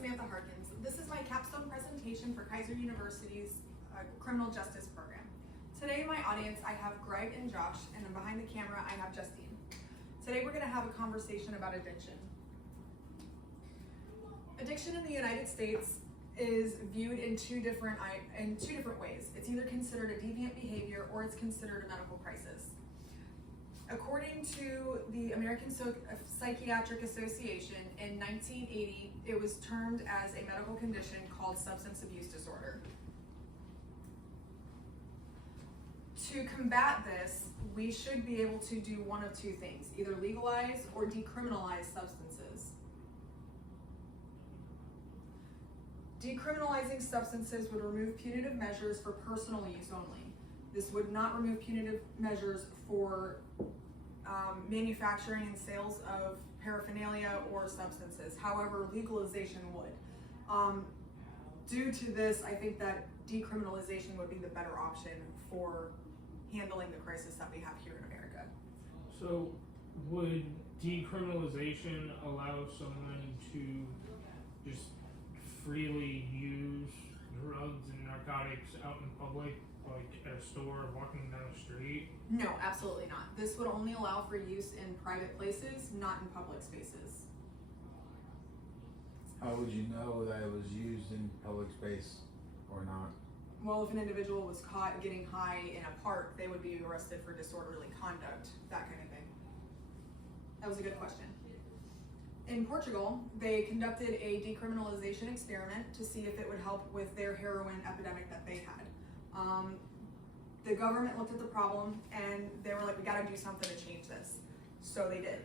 Samantha Harkins. This is my capstone presentation for Keiser University's criminal justice program. Today, my audience, I have Greg and Josh, and then behind the camera, I have Justine. Today, we're going to have a conversation about addiction. Addiction in the United States is viewed in two different ways. It's either considered a deviant behavior or it's considered a medical crisis. According to the American Psychiatric Association, in 1980, it was termed as a medical condition called substance abuse disorder. To combat this, we should be able to do one of two things, either legalize or decriminalize substances. Decriminalizing substances would remove punitive measures for personal use only. This would not remove punitive measures for manufacturing and sales of paraphernalia or substances. However, legalization would. Due to this, I think that decriminalization would be the better option for handling the crisis that we have here in America. So, would decriminalization allow someone to just freely use drugs and narcotics out in public, like at a store, walking down the street? No, absolutely not. This would only allow for use in private places, not in public spaces. How would you know that it was used in public space or not? Well, if an individual was caught getting high in a park, they would be arrested for disorderly conduct, that kind of thing. That was a good question. In Portugal, they conducted a decriminalization experiment to see if it would help with their heroin epidemic that they had. The government looked at the problem and they were like, we gotta do something to change this. So they did.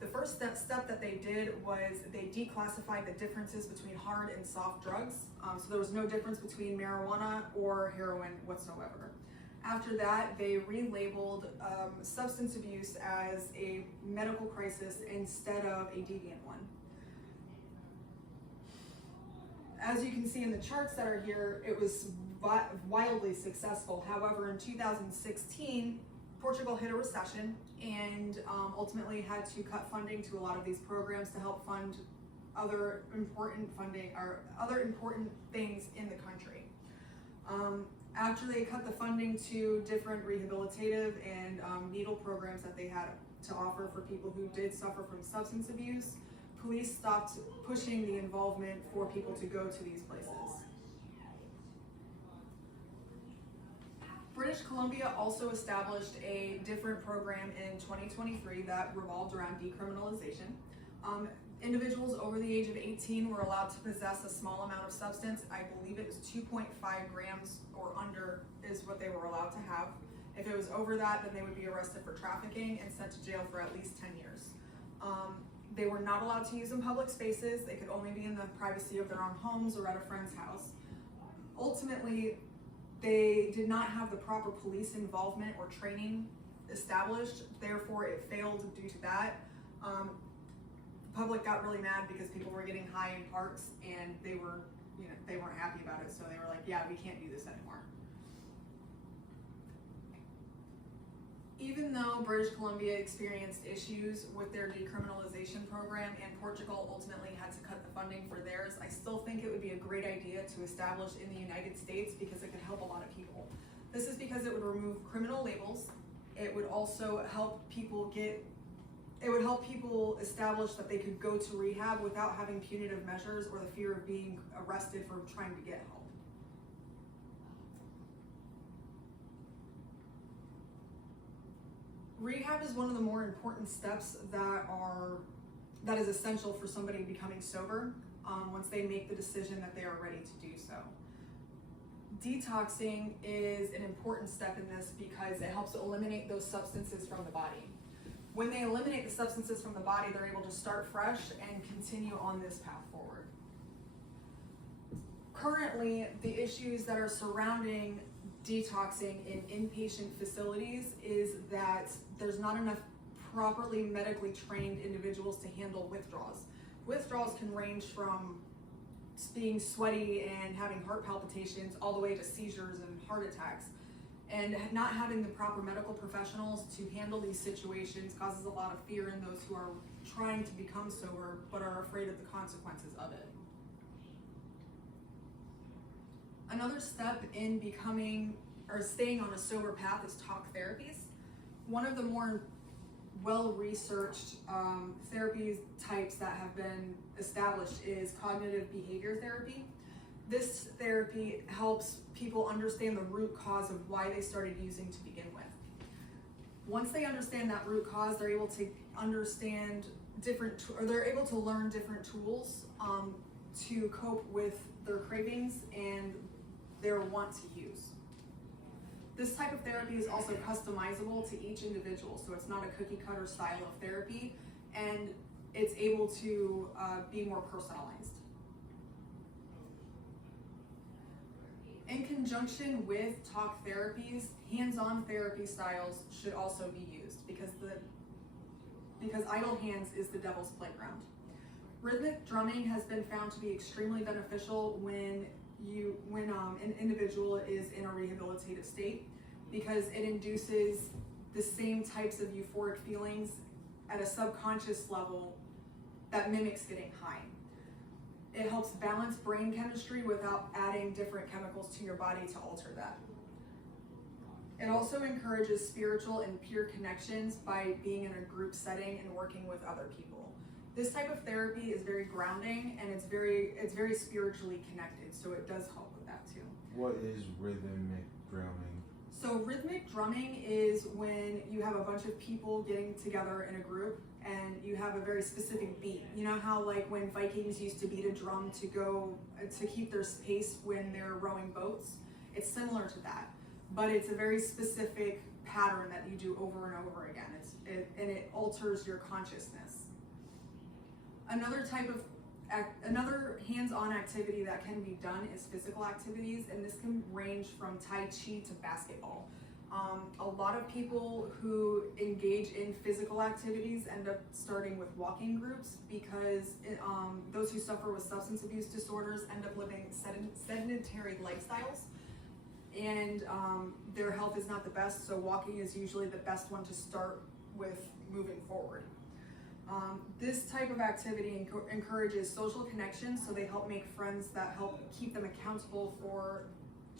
The first step that they did was they declassified the differences between hard and soft drugs. So there was no difference between marijuana or heroin whatsoever. After that, they relabeled substance abuse as a medical crisis instead of a deviant one. As you can see in the charts that are here, it was wildly successful. However, in 2016, Portugal hit a recession and ultimately had to cut funding to a lot of these programs to help fund other important things in the country. After they cut the funding to different rehabilitative and needle programs that they had to offer for people who did suffer from substance abuse, police stopped pushing the involvement for people to go to these places. British Columbia also established a different program in 2023 that revolved around decriminalization. Individuals over the age of 18 were allowed to possess a small amount of substance. I believe it was 2.5 grams or under is what they were allowed to have. If it was over that, then they would be arrested for trafficking and sent to jail for at least 10 years. They were not allowed to use in public spaces. They could only be in the privacy of their own homes or at a friend's house. Ultimately, they did not have the proper police involvement or training established. Therefore, it failed due to that. The public got really mad because people were getting high in parks and they weren't happy about it. So they were like, yeah, we can't do this anymore. Even though British Columbia experienced issues with their decriminalization program and Portugal ultimately had to cut the funding for theirs, I still think it would be a great idea to establish in the United States because it could help a lot of people. This is because it would remove criminal labels. It would also help people establish that they could go to rehab without having punitive measures or the fear of being arrested for trying to get help. Rehab is one of the more important steps that is essential for somebody becoming sober once they make the decision that they are ready to do so. Detoxing is an important step in this because it helps eliminate those substances from the body. When they eliminate the substances from the body, they're able to start fresh and continue on this path forward. Currently, the issues that are surrounding detoxing in inpatient facilities is that there's not enough properly medically trained individuals to handle withdrawals. Withdrawals can range from being sweaty and having heart palpitations all the way to seizures and heart attacks. And not having the proper medical professionals to handle these situations causes a lot of fear in those who are trying to become sober but are afraid of the consequences of it. Another step in becoming or staying on a sober path is talk therapies. One of the more well-researched therapy types that have been established is cognitive behavior therapy. This therapy helps people understand the root cause of why they started using to begin with. Once they understand that root cause, they're able to understand they're able to learn different tools to cope with their cravings and their want to use. This type of therapy is also customizable to each individual, so it's not a cookie cutter style of therapy, and it's able to be more personalized. In conjunction with talk therapies, hands-on therapy styles should also be used because idle hands is the devil's playground. Rhythmic drumming has been found to be extremely beneficial when an individual is in a rehabilitative state, because it induces the same types of euphoric feelings at a subconscious level that mimics getting high. It helps balance brain chemistry without adding different chemicals to your body to alter that. It also encourages spiritual and peer connections by being in a group setting and working with other people. This type of therapy is very grounding, and it's very spiritually connected, so it does help with that too. What is rhythmic drumming? So rhythmic drumming is when you have a bunch of people getting together in a group and you have a very specific beat. You know how like when Vikings used to beat a drum to keep their pace when they're rowing boats? It's similar to that, but it's a very specific pattern that you do over and over again. And it alters your consciousness. Another hands-on activity that can be done is physical activities, and this can range from Tai Chi to basketball. A lot of people who engage in physical activities end up starting with walking groups because those who suffer with substance abuse disorders end up living sedentary lifestyles, and their health is not the best, so walking is usually the best one to start with moving forward. This type of activity encourages social connections, so they help make friends that help keep them accountable for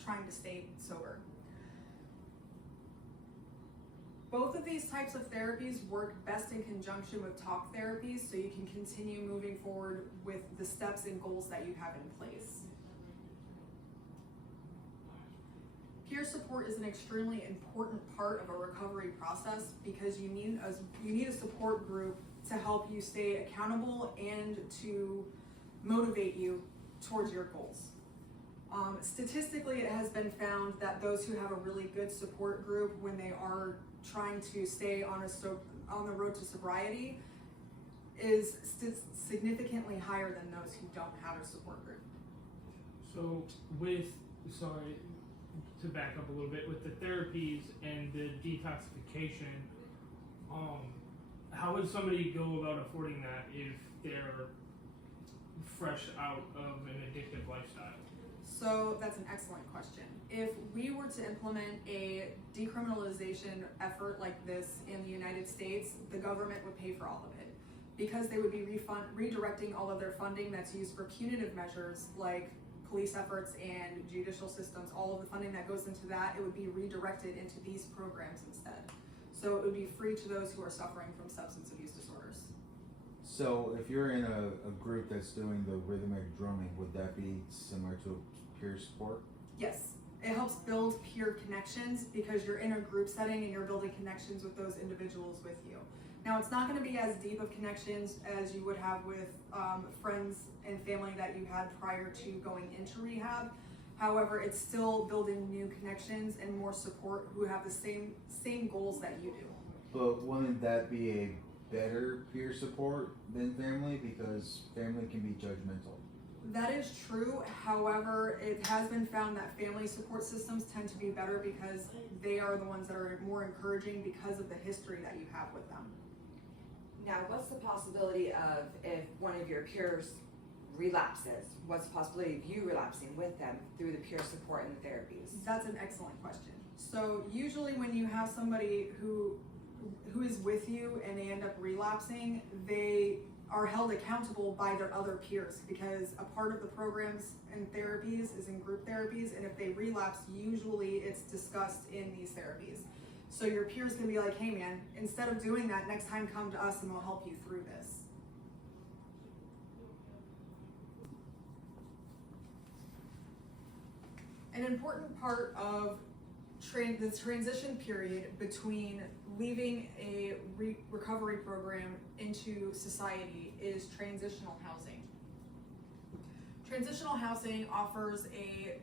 trying to stay sober. Both of these types of therapies work best in conjunction with talk therapies, so you can continue moving forward with the steps and goals that you have in place. Peer support is an extremely important part of a recovery process because you need a support group to help you stay accountable and to motivate you towards your goals. Statistically, it has been found that those who have a really good support group when they are trying to stay on the road to sobriety is significantly higher than those who don't have a support group. So sorry to back up a little bit, with the therapies and the detoxification, how would somebody go about affording that if they're fresh out of an addictive lifestyle? So that's an excellent question. If we were to implement a decriminalization effort like this in the United States, the government would pay for all of it because they would be redirecting all of their funding that's used for punitive measures like police efforts and judicial systems. All of the funding that goes into that, it would be redirected into these programs instead. So it would be free to those who are suffering from substance abuse disorders. So if you're in a group that's doing the rhythmic drumming, would that be similar to peer support? Yes, it helps build peer connections because you're in a group setting and you're building connections with those individuals with you. Now, it's not going to be as deep of connections as you would have with friends and family that you had prior to going into rehab. However, it's still building new connections and more support who have the same goals that you do. But wouldn't that be a better peer support than family, because family can be judgmental? That is true. However, it has been found that family support systems tend to be better because they are the ones that are more encouraging because of the history that you have with them. Now, what's the possibility of if one of your peers relapses? What's the possibility of you relapsing with them through the peer support and the therapies? That's an excellent question. So usually when you have somebody who is with you and they end up relapsing, they are held accountable by their other peers, because a part of the programs and therapies is in group therapies, and if they relapse, usually it's discussed in these therapies. So your peers can be like, hey man, instead of doing that, next time come to us and we'll help you through this. An important part of the transition period between leaving a recovery program into society is transitional housing. Transitional housing offers a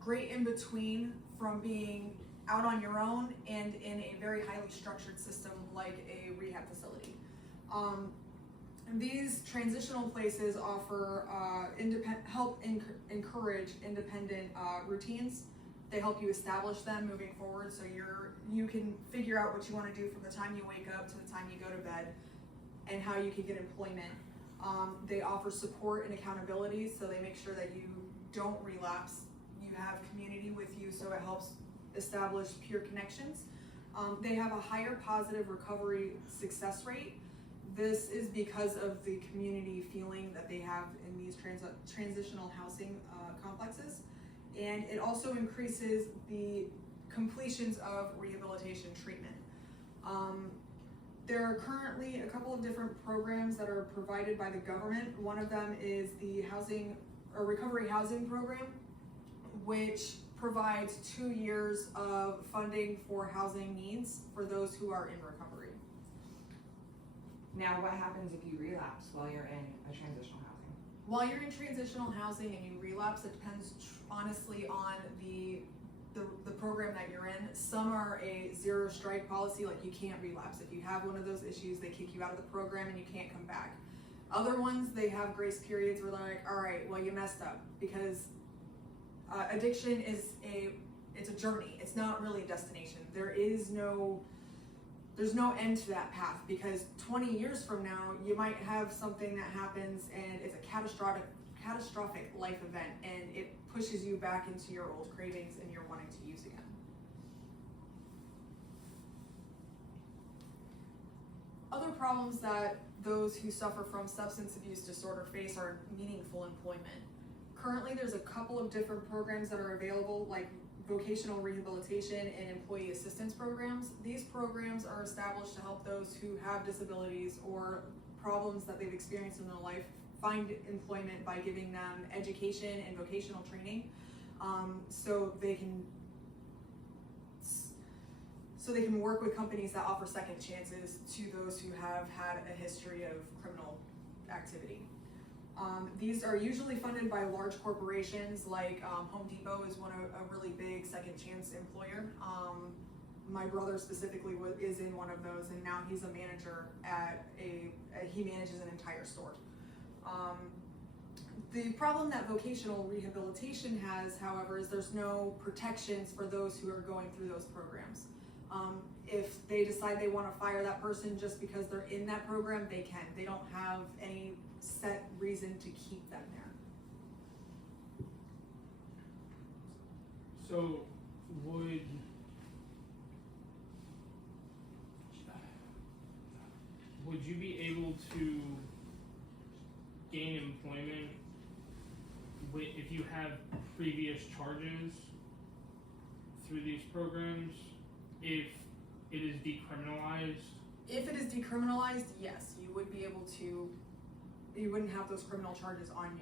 great in-between from being out on your own and in a very highly structured system like a rehab facility. These transitional places offer encourage independent routines. They help you establish them moving forward, so you can figure out what you want to do from the time you wake up to the time you go to bed, and how you can get employment. They offer support and accountability, so they make sure that you don't relapse. You have community with you, so it helps establish peer connections. They have a higher positive recovery success rate. This is because of the community feeling that they have in these transitional housing complexes. And it also increases the completions of rehabilitation treatment. There are currently a couple of different programs that are provided by the government. One of them is the recovery housing program, which provides 2 years of funding for housing needs for those who are in recovery. Now, what happens if you relapse while you're in a transitional housing? While you're in transitional housing and you relapse, it depends honestly on the program that you're in. Some are a zero strike policy, like you can't relapse. If you have one of those issues, they kick you out of the program and you can't come back. Other ones, they have grace periods where they're like, all right, well, you messed up, because addiction is it's a journey. It's not really a destination. There's no end to that path, because 20 years from now, you might have something that happens and it's a catastrophic life event, and it pushes you back into your old cravings and you're wanting to use again. Other problems that those who suffer from substance abuse disorder face are meaningful employment. Currently, there's a couple of different programs that are available, like vocational rehabilitation and employee assistance programs. These programs are established to help those who have disabilities or problems that they've experienced in their life find employment by giving them education and vocational training, so they can work with companies that offer second chances to those who have had a history of criminal activity. These are usually funded by large corporations, like Home Depot is a really big second chance employer. My brother specifically is in one of those, and now he's a manager he manages an entire store. The problem that vocational rehabilitation has, however, is there's no protections for those who are going through those programs. If they decide they want to fire that person just because they're in that program, they can. They don't have any set reason to keep them there. So would you be able to gain employment if you have previous charges through these programs, if it is decriminalized? If it is decriminalized, yes, you would be able to. You wouldn't have those criminal charges on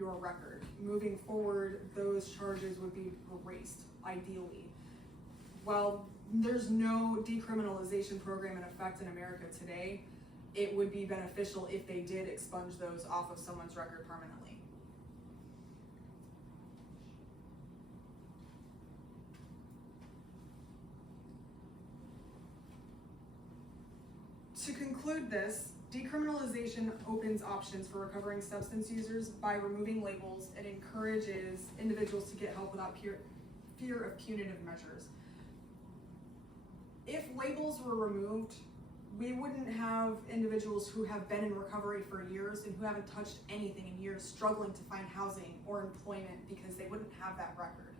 your record. Moving forward, those charges would be erased, ideally. While there's no decriminalization program in effect in America today, it would be beneficial if they did expunge those off of someone's record permanently. To conclude this, decriminalization opens options for recovering substance users by removing labels and encourages individuals to get help without fear of punitive measures. If labels were removed, we wouldn't have individuals who have been in recovery for years and who haven't touched anything in years struggling to find housing or employment because they wouldn't have that record.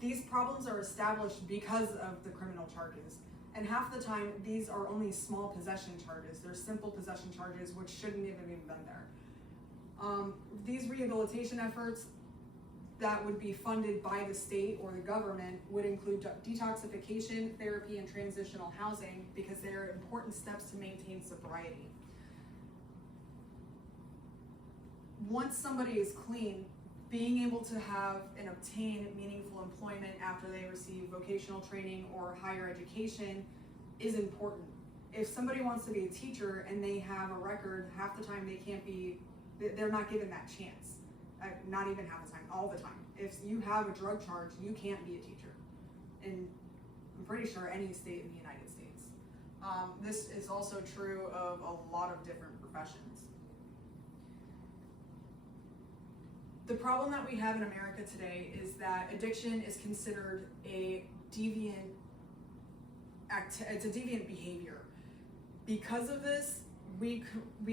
These problems are established because of the criminal charges, And half the time, these are only small possession charges. They're simple possession charges, which shouldn't have even been there. These rehabilitation efforts that would be funded by the state or the government would include detoxification, therapy, and transitional housing because they are important steps to maintain sobriety. Once somebody is clean, being able to have and obtain meaningful employment after they receive vocational training or higher education is important. If somebody wants to be a teacher and they have a record, half the time they're not given that chance. Not even half the time, all the time. If you have a drug charge, you can't be a teacher. And I'm pretty sure any state in the United States. This is also true of a lot of different professions. The problem that we have in America today is that addiction is considered a deviant it's a deviant behavior. Because of this, we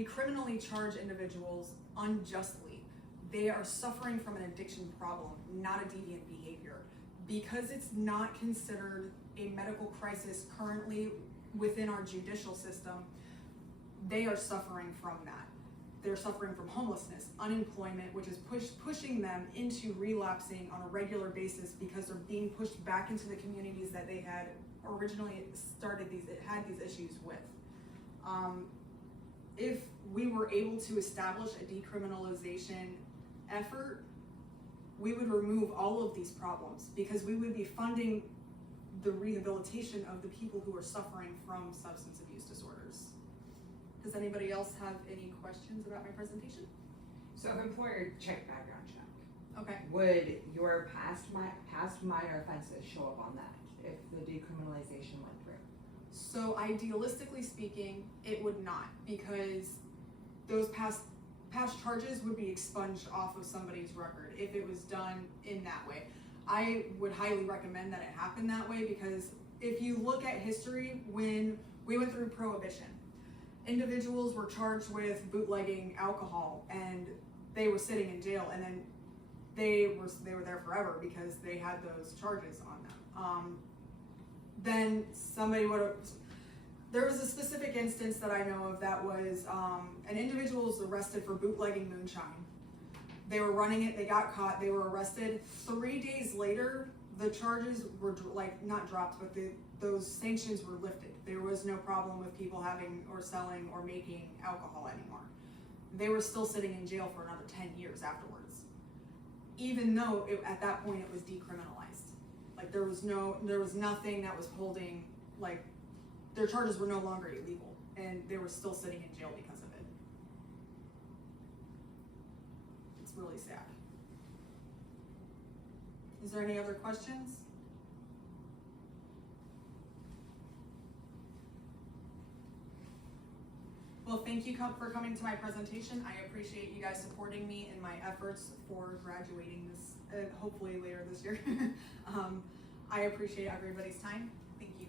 criminally charge individuals unjustly. They are suffering from an addiction problem, not a deviant behavior. Because it's not considered a medical crisis currently within our judicial system, they are suffering from that. They're suffering from homelessness, unemployment, which is pushing them into relapsing on a regular basis because they're being pushed back into the communities that they had originally had these issues with. If we were able to establish a decriminalization effort, we would remove all of these problems because we would be funding the rehabilitation of the people who are suffering from substance abuse disorders. Does anybody else have any questions about my presentation? So if employer check background check, Okay. would your past minor offenses show up on that if the decriminalization went through? So idealistically speaking, it would not, because those past charges would be expunged off of somebody's record if it was done in that way. I would highly recommend that it happen that way because if you look at history, when we went through Prohibition, individuals were charged with bootlegging alcohol and they were sitting in jail, and then they were there forever because they had those charges on them. Then somebody there was a specific instance that I know of that was an individual was arrested for bootlegging moonshine. They were running it, they got caught, they were arrested. 3 days later, the charges were not dropped, but those sanctions were lifted. There was no problem with people having or selling or making alcohol anymore. They were still sitting in jail for another 10 years afterwards, even though at that point it was decriminalized. There was nothing that was holding, their charges were no longer illegal, and they were still sitting in jail because of it. It's really sad. Is there any other questions? Well, thank you for coming to my presentation. I appreciate you guys supporting me in my efforts for graduating this, hopefully later this year. I appreciate everybody's time. Thank you.